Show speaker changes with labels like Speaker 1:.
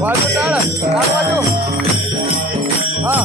Speaker 1: બાજુ ચાલે બાજુ હા